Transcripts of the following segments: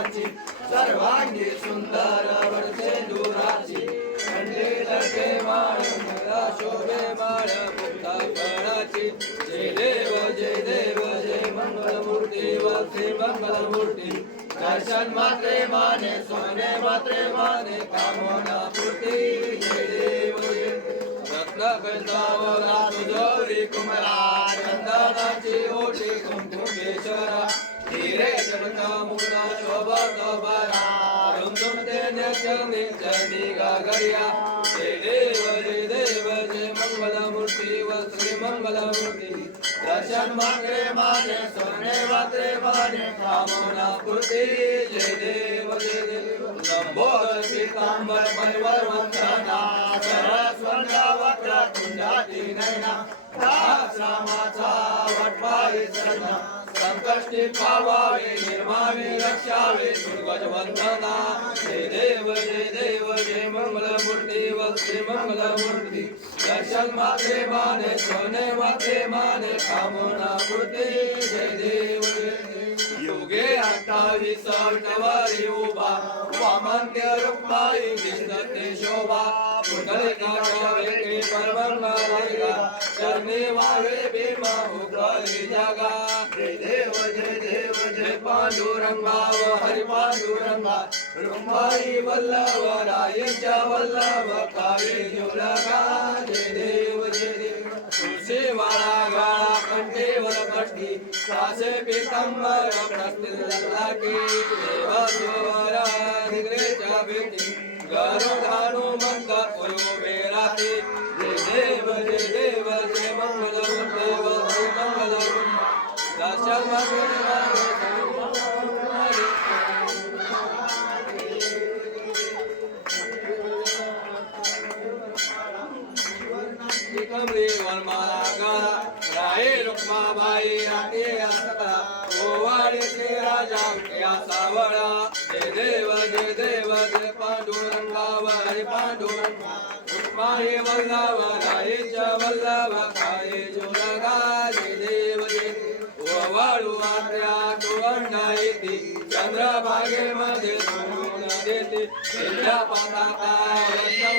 गुणाची सर्वांगी सुंदर वरचे दुराची. खंडे लगे माळ मला शोभे माळ मुक्ता कराची जय देव जय देव जय मंगलमूर्ती वक्ती मंगलमूर्ती. दर्शन मात्रे माने सोने मात्रे माने कामना पूर्ती. जय देव रत्न वृंदावना तुझोरी कुमरा चंदनाची ओटी कुंकुमेश्वरा. हिरे जडका मुला ते जय देव जय देव जय मूर्ती व दर्शन माने कामना पूर्ती। जय देव जय देव लंबोदर पीतांबर परिवर वंदना। सरस्वंद वक्र कुंजाती रामाचा वटवाई संकष्टी पावावे निर्मावे रक्षावे दुर्गज वंदना जय देव जय देव जय मंगल मूर्ती व मंगल मूर्ती दर्शन माते माने सोने माते माने कामना मूर्ती जय देव जय देव। युगे अठ्ठावीस विठवारी उभा। वामन्य रुक्माई दिसते शोभा। पुंडलिकाच्या वेगे परमंगला चरणी वावे भीमा उकळी जगा। पांडुरंगा व हरी पांडुरंगा रुक्माई वल्लभ रायच्या वल्लभ कावे जुलगा जय देव जय देव. तुळशी वाळा गाळा कंठेवर कष्टी सासे पितंबर की. देव सोवरा निग्रेच्या भेटी. गरुडानु मंद उभे राहते जय देव जय देव जय मंगल देव जय मंगल दर्शन रुक्माबाई राते असता ओवाडीचे राजा या सावळा. जय देव जे देव जे पांडुरंगा हरी पांडुरंगा. रुक्माई वल्लभ रायेच्या वल्लभ काय जोरगा जे देव जे ओवाळू आत्र्या टोवंडा येते चंद्रभागेमध्ये सोडून देते. इंद्रा पाताका जय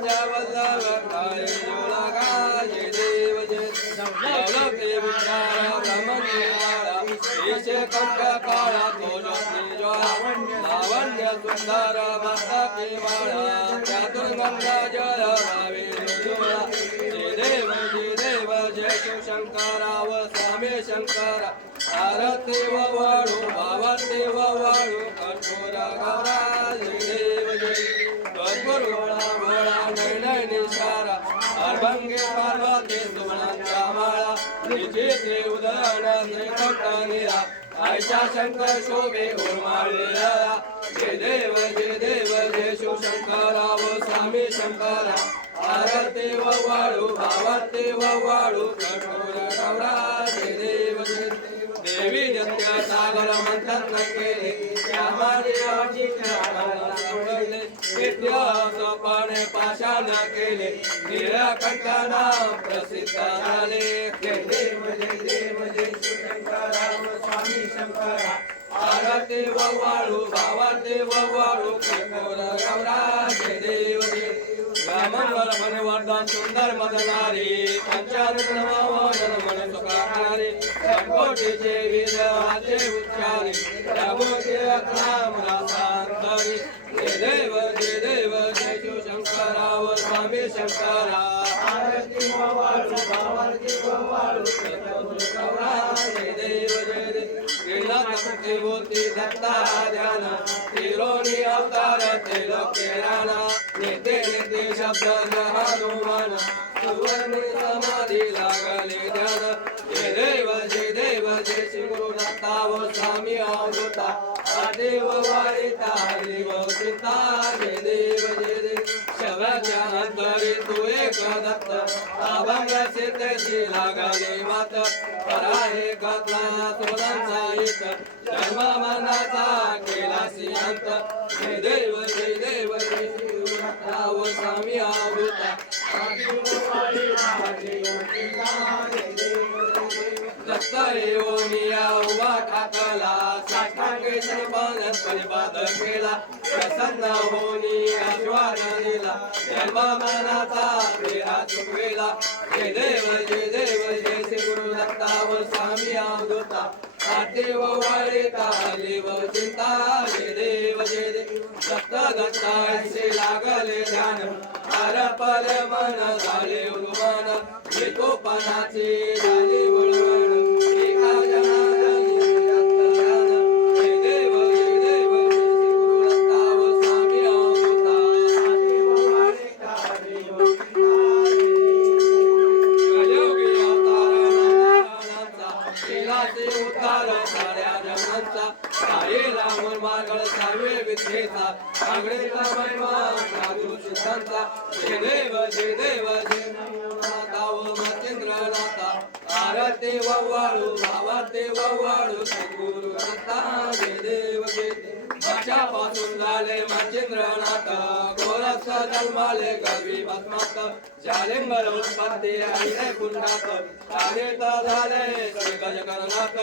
देश कंठ काळा तो ज्योती ज्वाला लावण्य सुंदर माता केवाळा त्यातून गंगा जल भावे ज्योला जय देव जय देव जय शिवशंकरा व स्वामी शंकरा आरती व वाळू भावते व वाळू कठोर गौरा जय देव जय भरपूर वळा वळा नैन निशारा अर्भंगे पार्वती निजेचे उदयन निरा आयशा शंकर शोभे उर्माळलेला. जय देव जय देव जय शिवशंकरा व स्वामी शंकरा. आरती व वाळू भावते व वाळू कठोर गौरा जय देव जय देवी. नित्य सागर मंथन केले. श्यामाची सोडले. पाषाण केले. निळकंठना प्रसिद्ध झाले. जय देव जय देव जय शिवशंकरा व स्वामी शंकरा आरती व वाळू देव जय मन सुंदर मदनारी पंचानन नमोदन मन सुखारी संकोटीचे विद हाते उच्चारी प्रभूचे रासांतरी. जय देव जय देव जय शिव शंकरा व स्वामी शंकरा. आरती व वाळू भावारती देव. देव गिरनाथ दत्ता ध्यान तिरोनी अवतार त्रिलोके नेते नेते शब्द हनुमान सुवर्णी समाधी लागले ध्यान देव जय देव जय श्री गुरु दत्ता व स्वामी देव देव सीता जय देव जय देव. शब्दाच्या अंतरी तू एक दत्त. अभंग सीतेची लागली मात. खरा हे घातला एक जन्म मनाचा केला सिंहंत हे देव हे देव जय शिवराव स्वामी आवृता. दत्त येऊनिया उभा ठाकला साष्टांगे श्रीपादन परिपाद केला. प्रसन्न होनी आशीर्वाद दिला. जन्म मनाचा फेरा चुकवेला जय देव जय देव जय श्री गुरु दत्ताव स्वामी अवधूता देव वाळीता देव चिंता जय देव जय देव. दत्त दत्ताचे लागले ध्यान. हर पर मन झाले उलमान एकोपणाची झाली भावाते वव्वाळू सद्गुरु देव जय देवपासून झाले मचंद्र गोरस गोरक्ष जन्माले गवी भस्मात जालिंगर उत्पत्ती आणि कुंडात आदित झाले श्री गजकरनाथ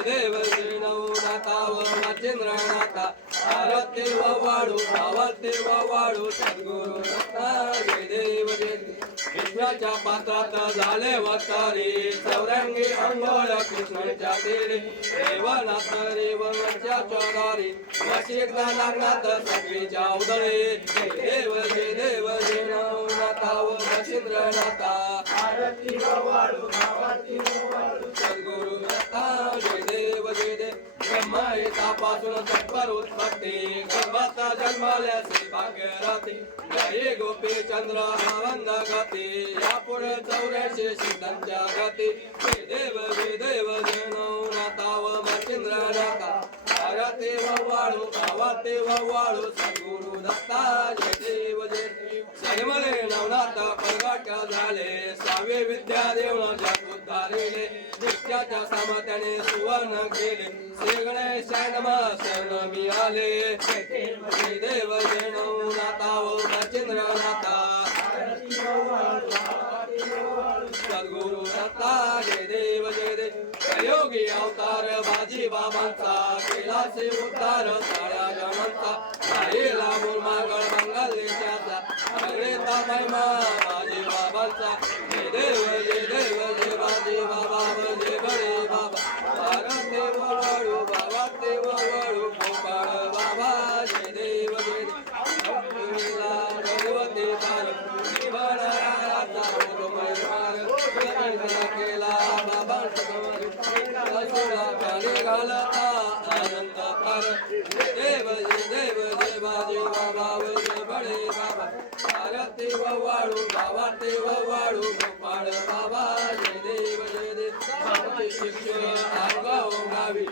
देव श्री नवनाथा व मचंद्र नाथा आरते वाळू भावते वाळू सद्गुरु दत्ता जय देव जय देव पात्रात झाले वतारी. चौरंगी अंघोळ कृष्णाच्या तेरी. देवनाथ रेवच्या चौदारी वशिक लागनाथ सगळीच्या उदळे. देव जे देव जे नवनाथा व मच्छिंद्रनाथा सद्गुरु दत्ता जय देव जय देव. ब्रह्मा तत्पर उत्पत्ती. गर्भाचा जन्माल्याचे भाग्यराती जय गोपी चंद्र आनंद गती. यापुढे चौऱ्याशे सिद्धांच्या गती. जय देव जय देव जय नवनाथा व नाता भारते वाळू भावाते वाळू सद्गुरु दत्ता जय देव जय देव. नवनाथ परगाट झाले सावे विद्या देवळाच्या जग उद्धारिले नित्याच्या सामर्थ्याने सुवर्ण केले. श्री गणेश शरण मिळाले जय देव जय नवनाथा व मच्छिंद्रनाथा सद्गुरु दत्ता जय देव योगी अवतार बाजी बाबांचा केलाचे उतार साऱ्या जमांचा साईला मागळ मंगल देशाचा. सगळेचा महिमा बाजी बाबांचा. गाणे देव देव बाबा व जय बाबा। भारते वाळू बाबा ते वाळू गोपाळ बाबा जय देव जय देव शिक्षण गाव गावी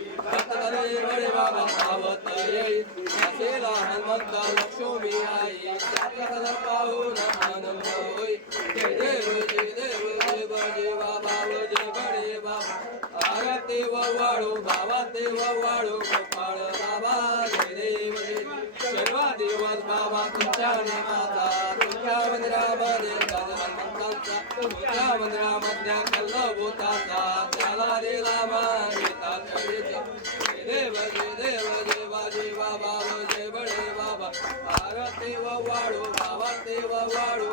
बाबा आवत येई। असेला हनुमंत लक्ष्मी आई पाहून दिवस बाबा तुमच्या नामाचा तुमच्या मंदिरामध्ये तुमच्या मंदिरामधल्या त्याला देव देव बाबा व बडे बाबा आरती वाळू बाबा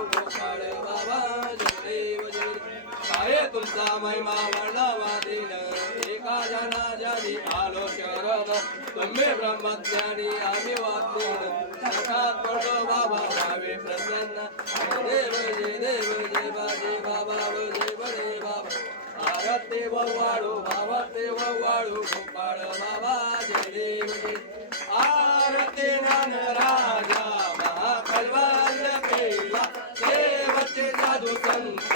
गोपाळ बाबा जय देव जय आहे काय तुमचा महिमा वर्णवादीन. एका जना जानी आलो शरण तुम्ही ब्रह्मज्ञानी आम्ही वाचून सखात बाबा भावे प्रसन्न. देव जय देव जय बाजे बाबा व जय बडे बाबा. आरते वाळू बाबा ते वाळू गोपाळ बाबा जय देव जय आरते नान राजा महाकल्वाल केला. देवचे साधू संत.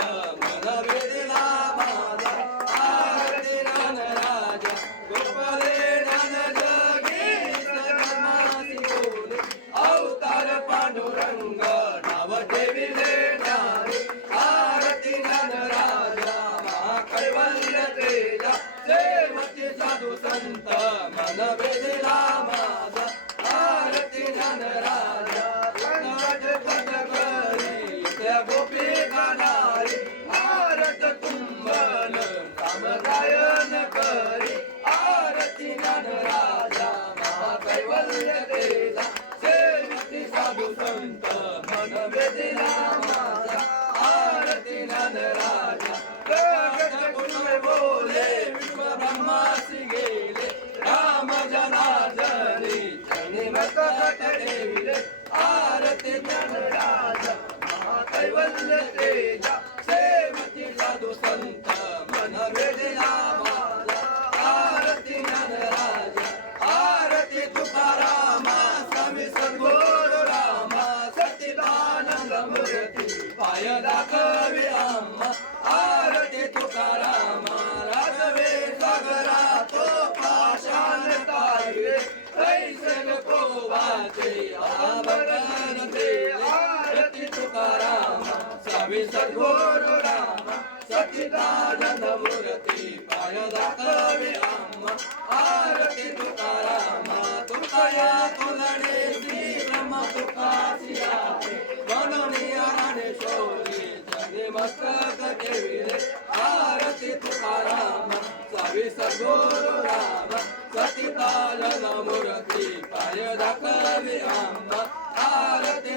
सगुरुराम सतीताल मूर्ती पाय दाखवी आंबा आरती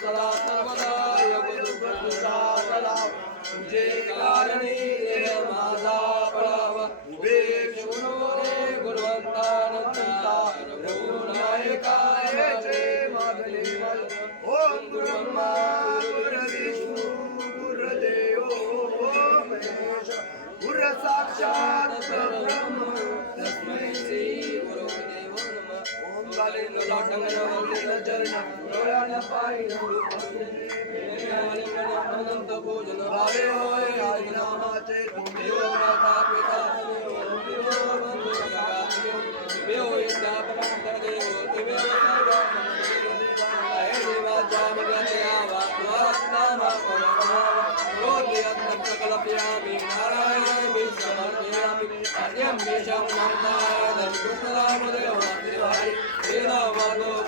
सर्वदा योगुला तुझे कारणी माझा पळावा वे शुनो रे ब्रह्मा पूजन भावे होय हरि नामाचे कुंभियो माता पिता कुंभियो बंधु सगाभियो कुंभियो इत्या परंतर देवो दिव्यो सर्व हे देवा जामगतया वात्मात्मा परमात्मा योग्यं सकलप्यामि नारायण विसमर्पयामि अन्यं विषं नमः कृष्णदामदेव हरि वेदावलो